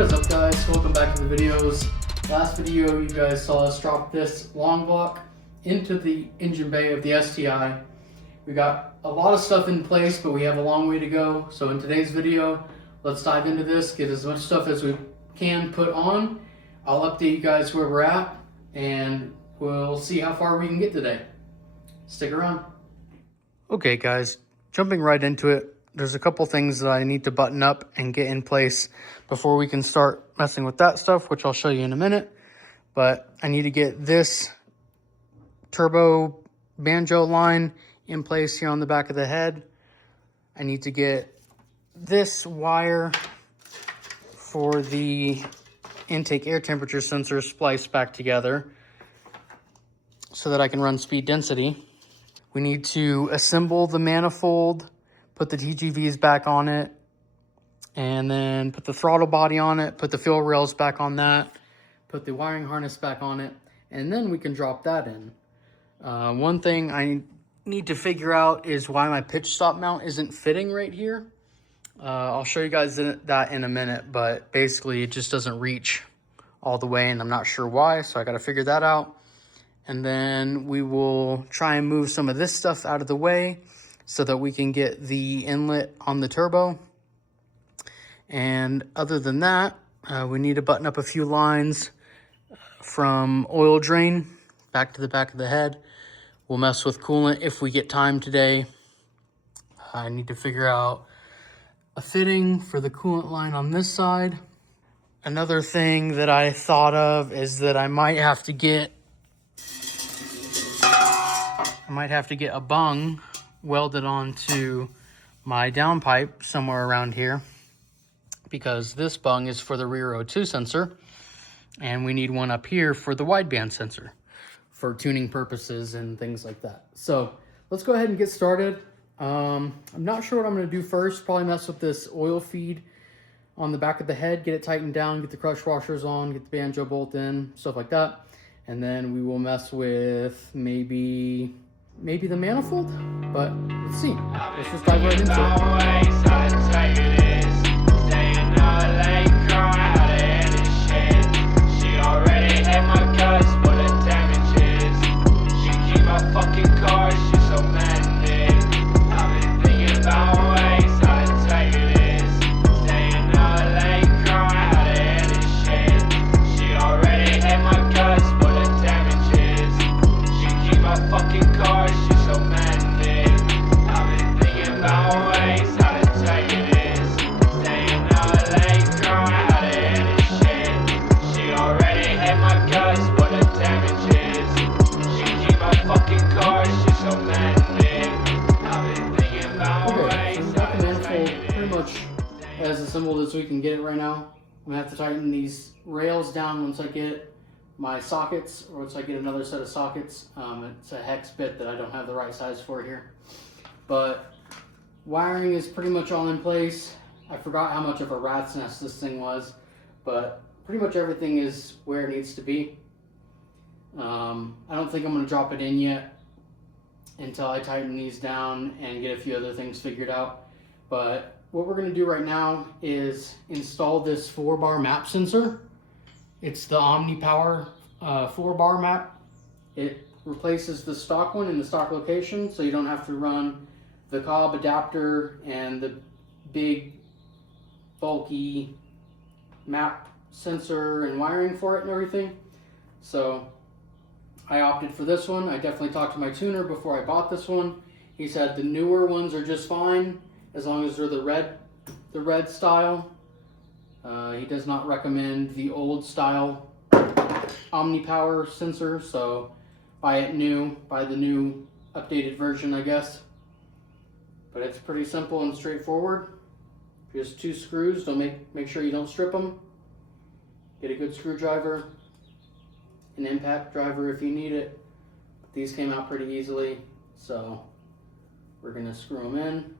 What is up, guys? Welcome back to the videos. Last video you guys saw us drop this long block into the engine bay of the STI. We got a lot of stuff in place, but we have a long way to go. So in today's video, let's dive into this, get as much stuff as we can put on. I'll update you guys where we're at, and we'll see how far we can get today. Stick around. Okay guys, jumping right into it. There's a couple things that I need to button up and get in place before we can start messing with that stuff, which I'll show you in a minute. But I need to get this turbo banjo line in place here on the back of the head. I need to get this wire for the intake air temperature sensor spliced back together so that I can run speed density. We need to assemble the manifold, put the TGVs back on it, and then put the throttle body on it, put the fuel rails back on that, put the wiring harness back on it, and then we can drop that in. One thing I need to figure out is why my pitch stop mount isn't fitting right here. I'll show you guys that in a minute, but basically it just doesn't reach all the way, and I'm not sure why, so I got to figure that out. And then we will try and move some of this stuff out of the way so that we can get the inlet on the turbo. And other than that, we need to button up a few lines from oil drain back to the back of the head. We'll mess with coolant if we get time today. I need to figure out a fitting for the coolant line on this side. Another thing that I thought of is that I might have to get a bung welded onto my downpipe somewhere around here, because this bung is for the rear O2 sensor and we need one up here for the wideband sensor for tuning purposes and things like that. So let's go ahead and get started. I'm not sure what I'm going to do first. Probably mess with this oil feed on the back of the head, get it tightened down, get the crush washers on, get the banjo bolt in, stuff like that. And then we will mess with maybe the manifold, but let's see. Let's just dive right into it. As assembled as we can get it right now. I'm gonna have to tighten these rails down once I get my sockets, or once I get another set of sockets. It's a hex bit that I don't have the right size for here. But wiring is pretty much all in place. I forgot how much of a rat's nest this thing was, but pretty much everything is where it needs to be. I don't think I'm gonna drop it in yet until I tighten these down and get a few other things figured out. But what we're going to do right now is install this 4-bar map sensor. It's the OmniPower 4-bar map. It replaces the stock one in the stock location, so you don't have to run the cob adapter and the big bulky map sensor and wiring for it and everything. So I opted for this one. I definitely talked to my tuner before I bought this one. He said the newer ones are just fine, as long as they're the red style. He does not recommend the old style OmniPower sensor, so buy the new updated version, I guess. But it's pretty simple and straightforward. Just 2 screws. Don't make sure you don't strip them. Get a good screwdriver, an impact driver if you need it. But these came out pretty easily, so we're gonna screw them in.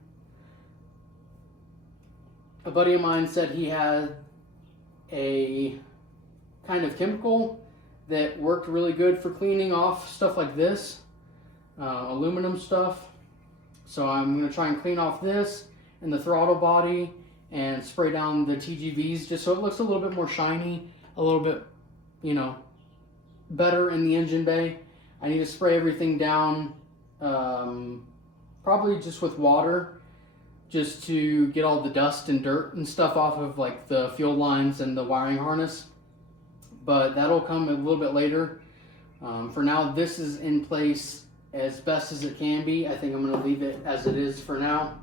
A buddy of mine said he had a kind of chemical that worked really good for cleaning off stuff like this, aluminum stuff. So I'm going to try and clean off this and the throttle body and spray down the TGVs just so it looks a little bit more shiny, a little bit, you know, better in the engine bay. I need to spray everything down, probably just with water, just to get all the dust and dirt and stuff off of like the fuel lines and the wiring harness. But that'll come a little bit later. For now, this is in place as best as it can be. I think I'm going to leave it as it is for now.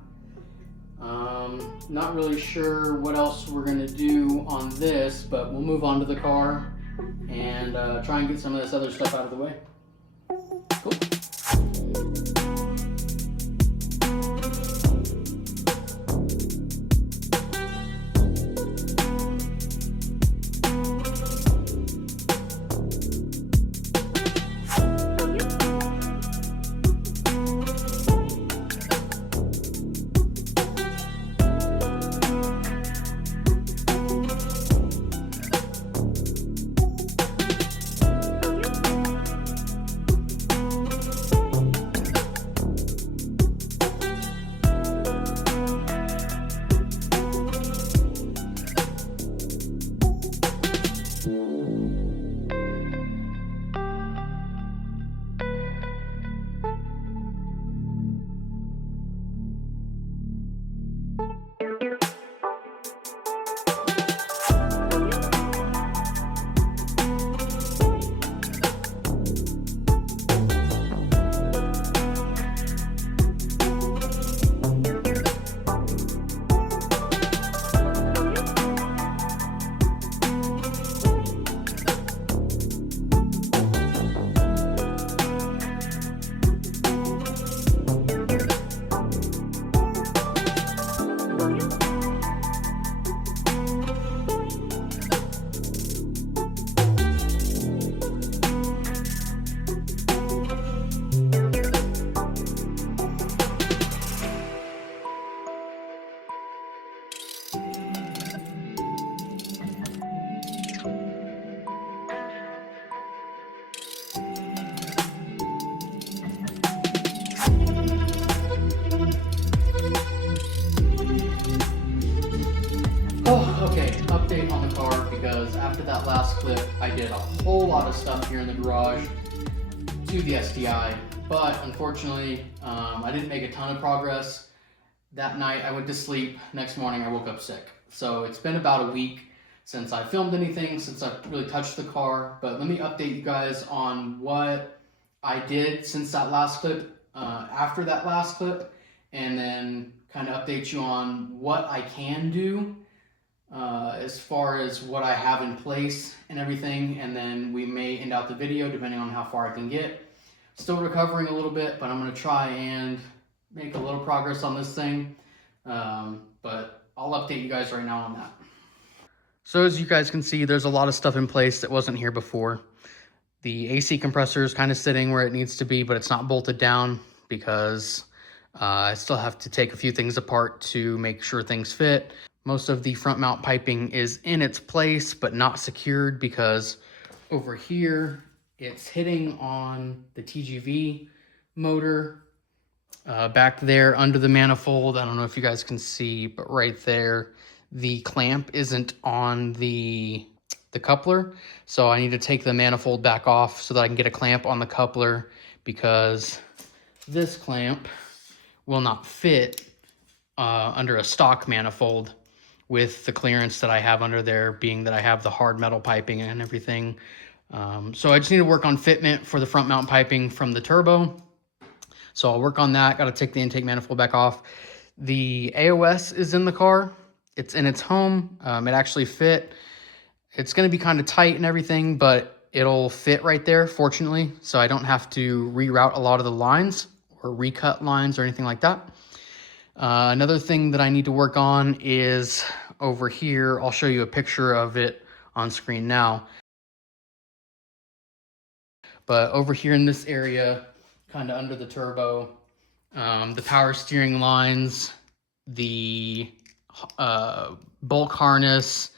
Not really sure what else we're going to do on this, but we'll move on to the car and try and get some of this other stuff out of the way. Cool. Oh, okay, update on the car, because after that last clip, I did a whole lot of stuff here in the garage to the STI, but unfortunately, I didn't make a ton of progress. That night, I went to sleep. Next morning, I woke up sick. So it's been about a week since I filmed anything, since I've really touched the car, but let me update you guys on what I did since that last clip, after that last clip, and then kind of update you on what I can do as far as what I have in place and everything, and then we may end out the video depending on how far I can get. Still recovering a little bit, but I'm going to try and make a little progress on this thing, but I'll update you guys right now on that. So as you guys can see, there's a lot of stuff in place that wasn't here before. The AC compressor is kind of sitting where it needs to be, but it's not bolted down because I still have to take a few things apart to make sure things fit. Most of the front mount piping is in its place, but not secured because over here, it's hitting on the TGV motor. Back there under the manifold, I don't know if you guys can see, but right there, the clamp isn't on the coupler. So I need to take the manifold back off so that I can get a clamp on the coupler, because this clamp will not fit under a stock manifold with the clearance that I have under there, being that I have the hard metal piping and everything. So I just need to work on fitment for the front mount piping from the turbo. So I'll work on that. Got to take the intake manifold back off. The AOS is in the car. It's in its home. It actually fit. It's going to be kind of tight and everything, but it'll fit right there, fortunately. So I don't have to reroute a lot of the lines or recut lines or anything like that. Another thing that I need to work on is over here. I'll show you a picture of it on screen now. But over here in this area, kind of under the turbo, the power steering lines, the bulk harness,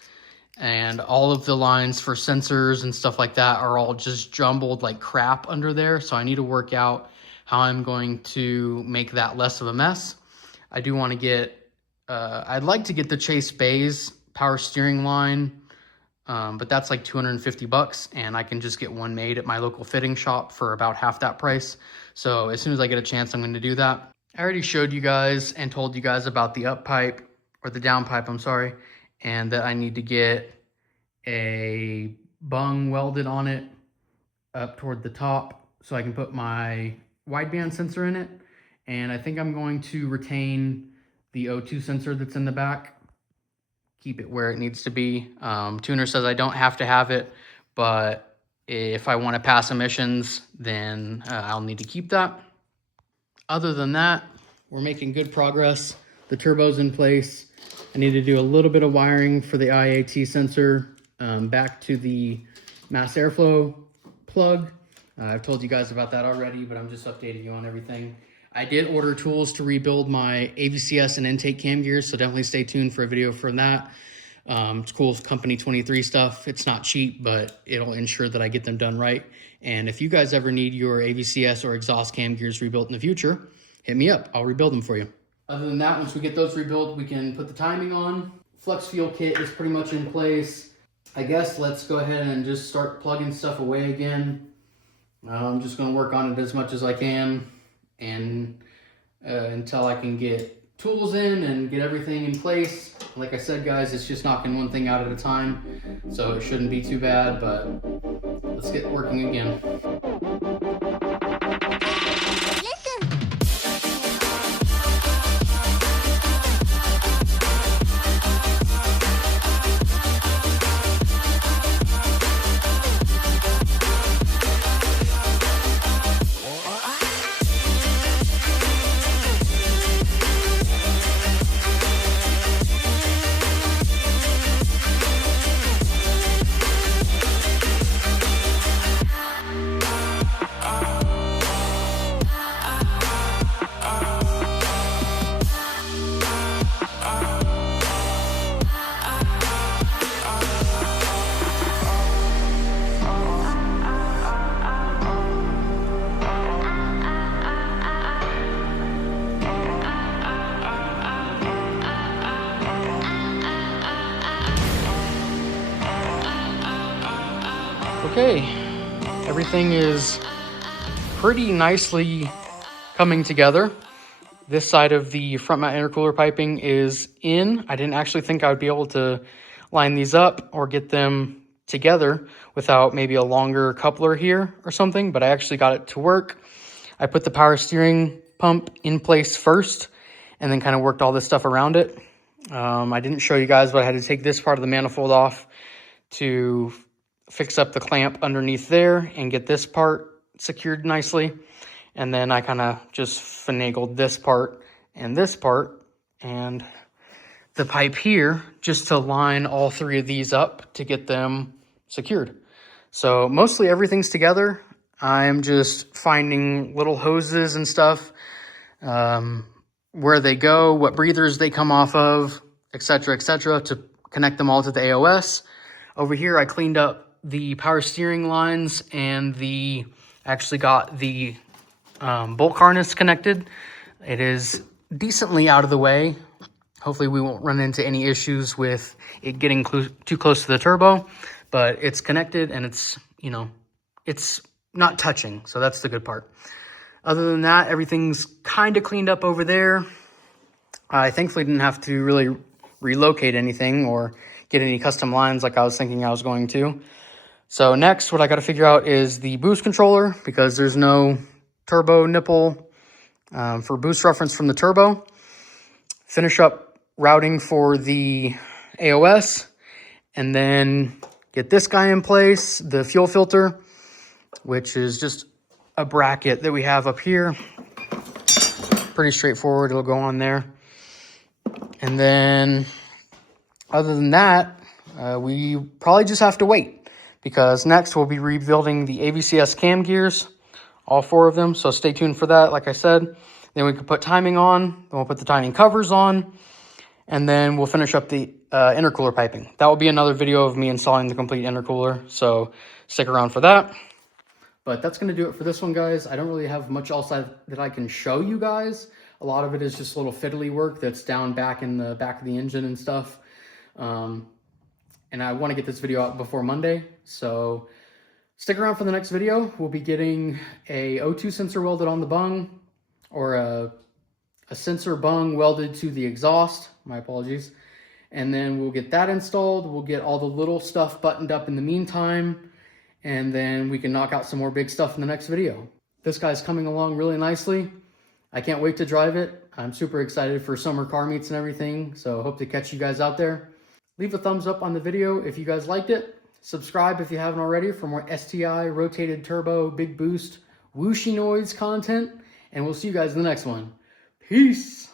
and all of the lines for sensors and stuff like that are all just jumbled like crap under there. So I need to work out how I'm going to make that less of a mess. I do want to get I'd like to get the Chase Bays power steering line, but that's like 250 bucks, and I can just get one made at my local fitting shop for about half that price. So as soon as I get a chance, I'm going to do that. I already showed you guys and told you guys about the up pipe, or the down pipe, I'm sorry, and that I need to get a bung welded on it up toward the top so I can put my wideband sensor in it. And I think I'm going to retain the O2 sensor that's in the back, keep it where it needs to be. Tuner says I don't have to have it, but if I want to pass emissions, then I'll need to keep that. Other than that, we're making good progress. The turbo's in place. I need to do a little bit of wiring for the IAT sensor back to the mass airflow plug. I've told you guys about that already, but I'm just updating you on everything. I did order tools to rebuild my AVCS and intake cam gears, so definitely stay tuned for a video for that. It's cool company 23 stuff. It's not cheap, but it'll ensure that I get them done right. And if you guys ever need your AVCS or exhaust cam gears rebuilt in the future, hit me up. I'll rebuild them for you. Other than that, once we get those rebuilt, we can put the timing on. Flex fuel kit is pretty much in place. I guess let's go ahead and just start plugging stuff away again. I'm just going to work on it as much as I can, and until I can get tools in and get everything in place. Like I said, guys, it's just knocking one thing out at a time, so it shouldn't be too bad, but let's get working again. Okay, everything is pretty nicely coming together. This side of the front mount intercooler piping is in. I didn't actually think I would be able to line these up or get them together without maybe a longer coupler here or something, but I actually got it to work. I put the power steering pump in place first and then kind of worked all this stuff around it. I didn't show you guys, but I had to take this part of the manifold off to fix up the clamp underneath there and get this part secured nicely. And then I kind of just finagled this part and the pipe here just to line all three of these up to get them secured. So mostly everything's together. I'm just finding little hoses and stuff, where they go, what breathers they come off of, etc., to connect them all to the AOS. Over here, I cleaned up the power steering lines and actually got the bolt harness connected. It is decently out of the way. Hopefully we won't run into any issues with it getting too close to the turbo, but it's connected and it's, it's not touching. So that's the good part. Other than that, everything's kind of cleaned up over there. I thankfully didn't have to really relocate anything or get any custom lines like I was thinking I was going to. So next, what I got to figure out is the boost controller, because there's no turbo nipple for boost reference from the turbo. Finish up routing for the AOS, and then get this guy in place, the fuel filter, which is just a bracket that we have up here. Pretty straightforward, it'll go on there. And then, other than that, we probably just have to wait, because next we'll be rebuilding the AVCS cam gears, all 4 of them. So stay tuned for that, like I said. Then we can put timing on, then we'll put the timing covers on, and then we'll finish up the intercooler piping. That will be another video of me installing the complete intercooler, so stick around for that. But that's going to do it for this one, guys. I don't really have much else that I can show you guys. A lot of it is just little fiddly work that's down back in the back of the engine and stuff. And I want to get this video out before Monday, so stick around for the next video. We'll be getting a O2 sensor welded on the bung, or a sensor bung welded to the exhaust. My apologies. And then we'll get that installed. We'll get all the little stuff buttoned up in the meantime, and then we can knock out some more big stuff in the next video. This guy's coming along really nicely. I can't wait to drive it. I'm super excited for summer car meets and everything, so hope to catch you guys out there. Leave a thumbs up on the video if you guys liked it. Subscribe if you haven't already for more STI, rotated turbo, big boost, whooshy noise content. And we'll see you guys in the next one. Peace!